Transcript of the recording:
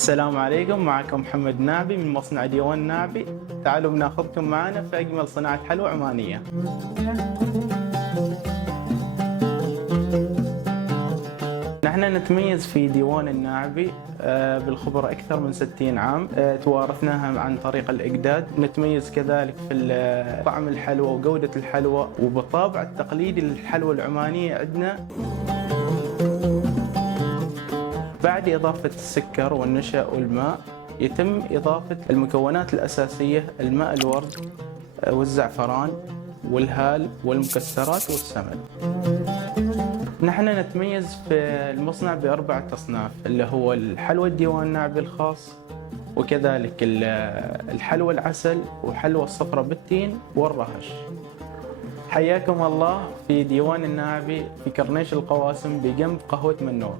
السلام عليكم، معكم محمد ناعبي من مصنع ديوان ناعبي. تعالوا بناخذكم معنا في أجمل صناعة حلوى عمانية. نحن نتميز في ديوان الناعبي بالخبرة أكثر من 60 عام، توارثناها عن طريق الإجداد. نتميز كذلك في طعم الحلوى وجودة الحلوى وبالطابع التقليدي للحلوى العمانية عندنا. بعد إضافة السكر والنشا والماء يتم إضافة المكونات الأساسية: الماء الورد والزعفران والهال والمكسرات والسمن. نحن نتميز في المصنع ب4 أصناف، اللي هو الحلوى الديوان الناعبي الخاص، وكذلك الحلوى العسل وحلوى الصفرة بالتين والرهش. حياكم الله في ديوان الناعبي في كرنيش القواسم بجنب قهوة منور.